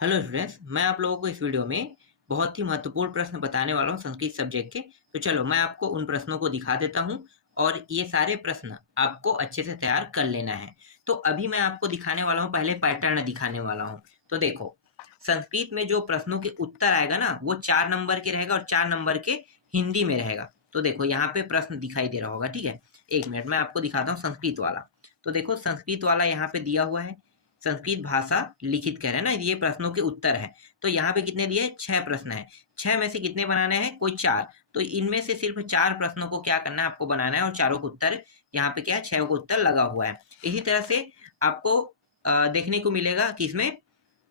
Hello students, मैं आप लोगों को इस वीडियो में बहुत ही महत्वपूर्ण प्रश्न बताने वाला हूँ संस्कृत सब्जेक्ट के। तो चलो मैं आपको उन प्रश्नों को दिखा देता हूँ और ये सारे प्रश्न आपको अच्छे से तैयार कर लेना है। तो अभी मैं आपको दिखाने वाला हूँ, पहले पैटर्न दिखाने वाला हूँ। तो देखो, संस्कृत में जो प्रश्नों के उत्तर आएगा ना, वो 4 नंबर के रहेगा और 4 नंबर के हिंदी में रहेगा। तो देखो यहाँ पे प्रश्न दिखाई दे रहा होगा, ठीक है। 1 मिनट मैं आपको दिखाता हूँ संस्कृत वाला। तो देखो संस्कृत वाला यहाँ पे दिया हुआ है, संस्कृत भाषा लिखित कह रहे हैं ना, ये प्रश्नों के उत्तर है। तो यहाँ पे कितने दिए? 6 प्रश्न है। 6 में से कितने बनाने हैं? कोई 4। तो इनमें से सिर्फ 4 प्रश्नों को क्या करना है, आपको बनाना है और चारों को उत्तर यहाँ पे क्या है, 6 को उत्तर लगा हुआ है। इसी तरह से आपको देखने को मिलेगा कि इसमें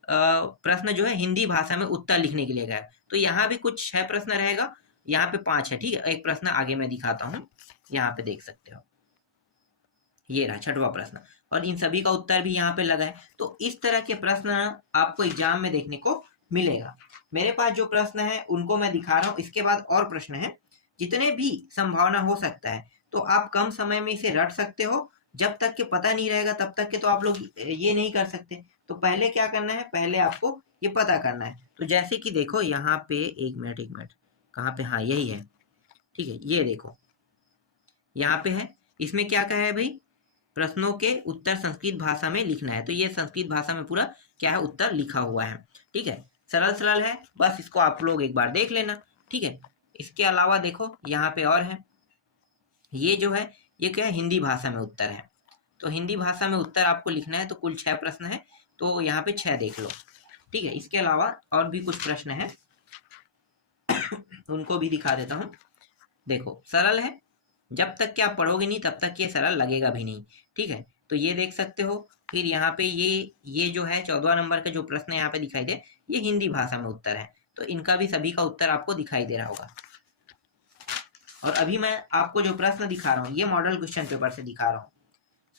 प्रश्न जो है हिंदी भाषा में उत्तर लिखने के लिए गया है। तो यहाँ भी कुछ 6 प्रश्न रहेगा, यहाँ पे 5 है, ठीक है। एक प्रश्न आगे मैं दिखाता हूँ, यहाँ पे देख सकते हो, ये रहा 6वां प्रश्न और इन सभी का उत्तर भी यहाँ पे लगा है। तो इस तरह के प्रश्न आपको एग्जाम में देखने को मिलेगा। मेरे पास जो प्रश्न है उनको मैं दिखा रहा हूँ, इसके बाद और प्रश्न है। जितने भी संभावना हो सकता है तो आप कम समय में इसे रट सकते हो। जब तक के पता नहीं रहेगा तब तक के तो आप लोग ये नहीं कर सकते। तो पहले क्या करना है, पहले आपको ये पता करना है। तो जैसे कि देखो यहाँ पे, एक मिनट कहाँ पे, हाँ यही है, ठीक है। ये देखो यहाँ पे है, इसमें क्या कहा है भाई, प्रश्नों के उत्तर संस्कृत भाषा में लिखना है। तो ये संस्कृत भाषा में पूरा क्या है, उत्तर लिखा हुआ है, ठीक है। सरल सरल है, बस इसको आप लोग एक बार देख लेना, ठीक है। इसके अलावा देखो यहाँ पे और है, ये जो है ये क्या है, हिंदी भाषा में उत्तर है। तो हिंदी भाषा में उत्तर आपको लिखना है। तो कुल 6 प्रश्न है, तो यहाँ पे 6 देख लो, ठीक है। इसके अलावा और भी कुछ प्रश्न है, उनको भी दिखा देता हूँ। देखो सरल है, जब तक कि आप पढ़ोगे नहीं तब तक ये सरल लगेगा भी नहीं, ठीक है। तो ये देख सकते हो। फिर यहाँ पे ये जो है 14वां नंबर का जो प्रश्न यहाँ पे दिखाई दे, ये हिंदी भाषा में उत्तर है। तो इनका भी सभी का उत्तर आपको दिखाई दे रहा होगा। और अभी मैं आपको जो प्रश्न दिखा रहा हूँ ये मॉडल क्वेश्चन पेपर से दिखा रहा हूँ।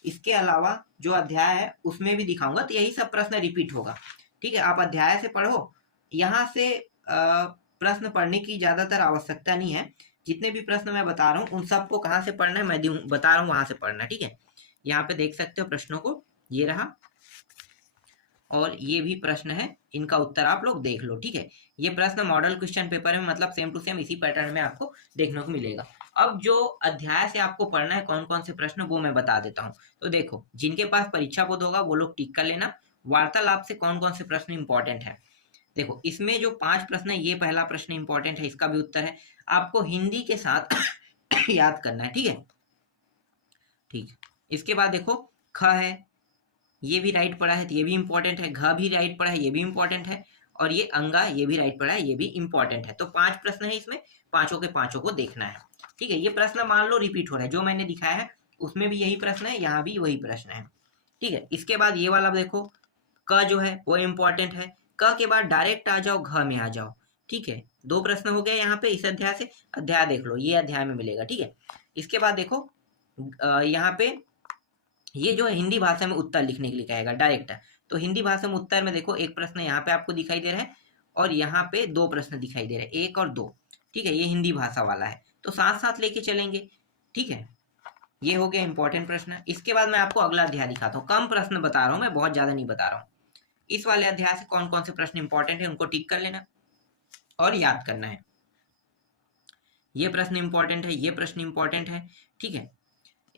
इसके अलावा जो अध्याय है उसमें भी दिखाऊंगा, तो यही सब प्रश्न रिपीट होगा, ठीक है। आप अध्याय से पढ़ो, यहाँ से प्रश्न पढ़ने की ज्यादातर आवश्यकता नहीं है। जितने भी प्रश्न मैं बता रहा हूँ उन सबको कहाँ से पढ़ना है मैं बता रहा हूँ, वहां से पढ़ना है, ठीक है। यहाँ पे देख सकते हो प्रश्नों को, ये रहा और ये भी प्रश्न है, इनका उत्तर आप लोग देख लो, ठीक है। ये प्रश्न मॉडल क्वेश्चन पेपर में मतलब सेम टू सेम इसी पैटर्न में आपको देखने को मिलेगा। अब जो अध्याय से आपको पढ़ना है कौन कौन से प्रश्न, वो मैं बता देता हूँ। तो देखो, जिनके पास परीक्षा बोध होगा वो लोग टिक कर लेना। वार्तालाप से कौन कौन से प्रश्न इंपॉर्टेंट है, देखो इसमें जो 5 प्रश्न है, ये पहला प्रश्न इंपॉर्टेंट है, इसका भी उत्तर है। आपको हिंदी के साथ याद करना है, ठीक है। ठीक, इसके बाद देखो ख है, ये भी राइट पड़ा है तो ये भी इंपॉर्टेंट है। घ भी राइट पड़ा है, ये भी इंपॉर्टेंट है। और ये अंगा, ये भी राइट पड़ा है, ये भी इंपॉर्टेंट है। तो 5 प्रश्न है इसमें, पांचों के पांचों को देखना है, ठीक है। ये प्रश्न मान लो रिपीट हो रहा है, जो मैंने दिखाया है उसमें भी यही प्रश्न है, यहाँ भी वही प्रश्न है, ठीक है। इसके बाद ये वाला देखो, क जो है वो इंपॉर्टेंट है। क के बाद डायरेक्ट आ जाओ, घ में आ जाओ, ठीक है। 2 प्रश्न हो गए यहाँ पे इस अध्याय से। अध्याय देख लो, ये अध्याय में मिलेगा, ठीक है। इसके बाद देखो यहाँ पे ये जो है हिंदी भाषा में उत्तर लिखने के लिए कहेगा डायरेक्ट। तो हिंदी भाषा में उत्तर में देखो एक प्रश्न यहाँ पे आपको दिखाई दे रहा है और यहाँ पे 2 प्रश्न दिखाई दे रहे हैं, 1 और 2, ठीक है। ये हिंदी भाषा वाला है, तो साथ साथ लेके चलेंगे, ठीक है। ये हो गया इंपॉर्टेंट प्रश्न। इसके बाद मैं आपको अगला अध्याय दिखाता हूँ। कम प्रश्न बता रहा हूँ मैं, बहुत ज्यादा नहीं बता रहा हूँ। इस वाले अध्याय से कौन कौन से प्रश्न इंपॉर्टेंट है उनको टिक कर लेना और याद करना है। ये प्रश्न इंपॉर्टेंट है, ये प्रश्न इंपॉर्टेंट है, ठीक है।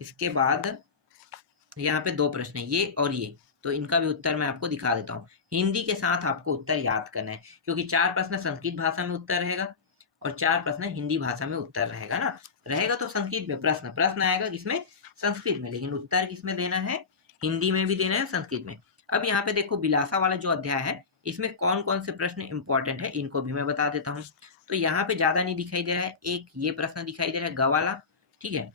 इसके बाद यहाँ पे 2 प्रश्न है, ये और ये, तो इनका भी उत्तर मैं आपको दिखा देता हूँ। हिंदी के साथ आपको उत्तर याद करना है, क्योंकि 4 प्रश्न संस्कृत भाषा में उत्तर रहेगा और 4 प्रश्न हिंदी भाषा में उत्तर रहेगा ना। रहेगा तो संस्कृत में प्रश्न, प्रश्न आएगा किसमें, संस्कृत में, लेकिन उत्तर किसमें देना है, हिंदी में भी देना है, संस्कृत में। अब यहाँ पे देखो बिलासा वाला जो अध्याय है, इसमें कौन कौन से प्रश्न इंपॉर्टेंट है इनको भी मैं बता देता हूँ। तो यहाँ पे ज्यादा नहीं दिखाई दे रहा है, एक ये प्रश्न दिखाई दे रहा है ग वाला, ठीक है।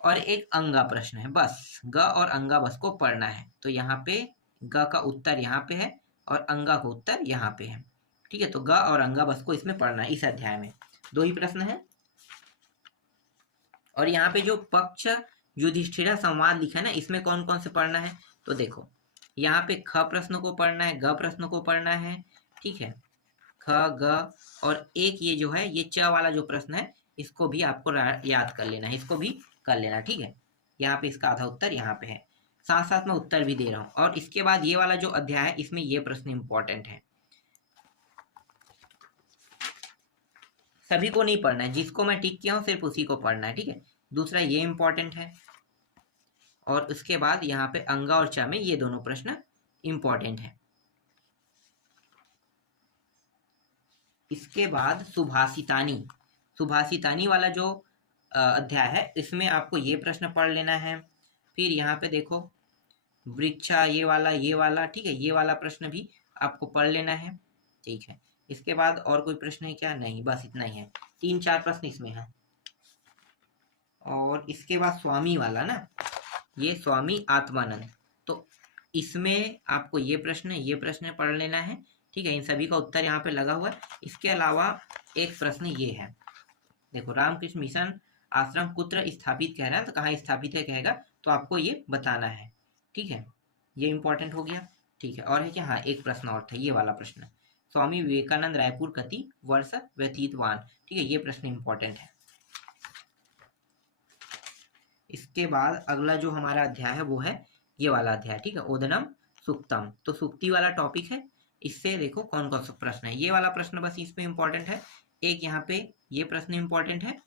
और एक अंगा प्रश्न है, बस ग और अंगा बस को पढ़ना है। तो यहाँ पे ग का उत्तर यहाँ पे है और अंगा का उत्तर यहाँ पे है, ठीक है। तो ग और अंगा बस को इसमें पढ़ना है, इस अध्याय में 2 ही प्रश्न है। और यहाँ पे जो पक्ष युधिष्ठिर संवाद लिखा है ना, इसमें कौन कौन से पढ़ना है, तो देखो यहाँ पे ख प्रश्न को पढ़ना है, ग प्रश्न को पढ़ना है, ठीक है। ख ग और एक ये जो है ये च वाला जो प्रश्न है, इसको भी आपको याद कर लेना है, इसको भी कर लेना, ठीक है। यहाँ पे इसका आधा उत्तर यहाँ पे है। साथ साथ मैं उत्तर भी दे रहा हूँ। और इसके बाद ये वाला जो अध्याय है इसमें ये प्रश्न इंपॉर्टेंट है, सभी को नहीं पढ़ना है, जिसको मैं टिक किया हूँ सिर्फ उसी को पढ़ना है, ठीक है। दूसरा ये इंपॉर्टेंट है, और उसके बाद यहाँ पे अंगा और च में ये दोनों प्रश्न इंपॉर्टेंट है। इसके बाद सुभाषितानी, सुभाषितानी वाला जो अध्याय है इसमें आपको ये प्रश्न पढ़ लेना है। फिर यहाँ पे देखो वृक्षा, ये वाला, ठीक है, ये वाला प्रश्न भी आपको पढ़ लेना है, ठीक है। इसके बाद और कोई प्रश्न है क्या? नहीं, बस इतना ही है, 3-4 प्रश्न इसमें है। और इसके बाद स्वामी वाला ना, ये स्वामी आत्मानंद, तो इसमें आपको ये प्रश्न पढ़ लेना है, ठीक है। इन सभी का उत्तर यहाँ पे लगा हुआ है। इसके अलावा एक प्रश्न ये है, देखो रामकृष्ण मिशन आश्रम कुत्र स्थापित कह रहा है, तो कहाँ स्थापित है कहेगा, तो आपको ये बताना है, ठीक है। ये इंपॉर्टेंट हो गया, ठीक है। और है कि हाँ, एक प्रश्न और था, ये वाला प्रश्न, स्वामी विवेकानंद रायपुर कति वर्ष व्यतीतवान, ठीक है, ये प्रश्न इंपॉर्टेंट है। इसके बाद अगला जो हमारा अध्याय है वो है ये वाला अध्याय, ठीक है, ओदनम सुक्तम, तो सुक्ति वाला टॉपिक है। इससे देखो कौन कौन सा प्रश्न है, ये वाला प्रश्न बस इसमें इंपॉर्टेंट है, एक यहाँ पे ये प्रश्न इंपॉर्टेंट है,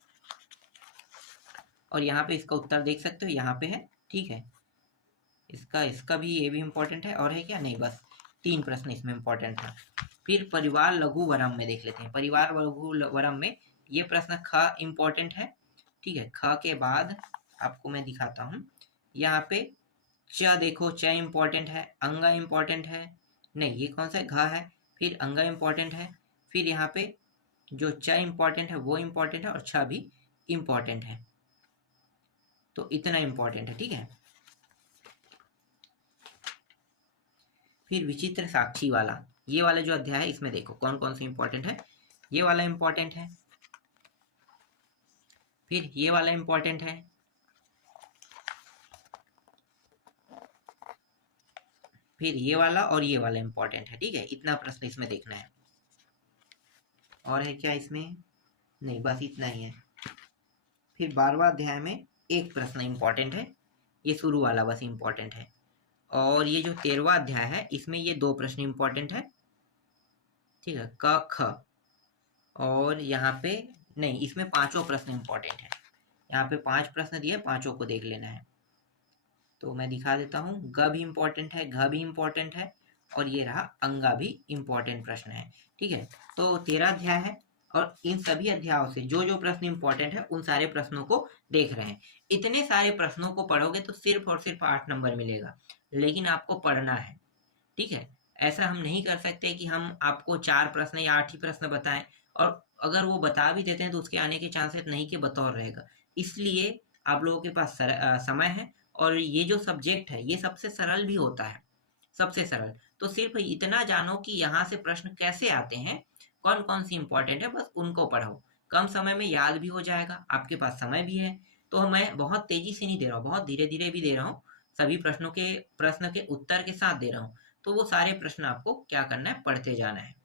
और यहाँ पे इसका उत्तर देख सकते हो, यहाँ पे है, ठीक है। इसका भी, ये भी इंपॉर्टेंट है। और है क्या? नहीं, बस 3 प्रश्न इसमें इंपॉर्टेंट था। फिर परिवार लघु वरम में देख लेते हैं, परिवार लघु वरम में ये प्रश्न ख इंपॉर्टेंट है, ठीक है। ख के बाद आपको मैं दिखाता हूँ, यहाँ पे च देखो, च इंपॉर्टेंट है, अंगा इंपॉर्टेंट है, नहीं ये कौन सा है? घ है, फिर अंगा इंपॉर्टेंट है, फिर यहाँ पे जो च इंपॉर्टेंट है वो इंपॉर्टेंट है, और छ भी इंपॉर्टेंट है, तो इतना इंपॉर्टेंट है, ठीक है। फिर विचित्र साक्षी वाला, ये वाला जो अध्याय है इसमें देखो कौन कौन से इंपॉर्टेंट है, ये वाला इंपॉर्टेंट है, फिर ये वाला इंपॉर्टेंट है, फिर ये वाला और ये वाला इंपॉर्टेंट है, ठीक है। इतना प्रश्न इसमें देखना है। और है क्या इसमें? नहीं, बस इतना ही है। फिर 12वां अध्याय में एक प्रश्न इंपॉर्टेंट है, ये शुरू वाला बस इंपॉर्टेंट है। और ये जो 13वां अध्याय है इसमें ये 2 प्रश्न इंपॉर्टेंट है, ठीक है, क ख। और यहाँ पे नहीं, इसमें 5वां प्रश्न इंपॉर्टेंट है, यहाँ पे 5 प्रश्न दिए, 5 को देख लेना है। तो मैं दिखा देता हूँ, ग भी इंपॉर्टेंट है, घ भी इंपॉर्टेंट है, और ये रहा अंगा भी इंपॉर्टेंट प्रश्न है, ठीक है। तो 13 अध्याय है, और इन सभी अध्यायों से जो जो प्रश्न इंपॉर्टेंट है उन सारे प्रश्नों को देख रहे हैं। इतने सारे प्रश्नों को पढ़ोगे तो सिर्फ और सिर्फ 8 नंबर मिलेगा, लेकिन आपको पढ़ना है, ठीक है। ऐसा हम नहीं कर सकते कि हम आपको 4 प्रश्न या 8 ही प्रश्न बताएं, और अगर वो बता भी देते हैं तो उसके आने के चांसेस नहीं के बतौर रहेगा। इसलिए आप लोगों के पास समय है, और ये जो सब्जेक्ट है ये सबसे सरल भी होता है, सबसे सरल। तो सिर्फ इतना जानो कि यहाँ से प्रश्न कैसे आते हैं, कौन कौन सी इंपॉर्टेंट है, बस उनको पढ़ो, कम समय में याद भी हो जाएगा, आपके पास समय भी है। तो मैं बहुत तेजी से नहीं दे रहा हूँ, बहुत धीरे धीरे भी दे रहा हूँ, सभी प्रश्न के उत्तर के साथ दे रहा हूँ। तो वो सारे प्रश्न आपको क्या करना है, पढ़ते जाना है।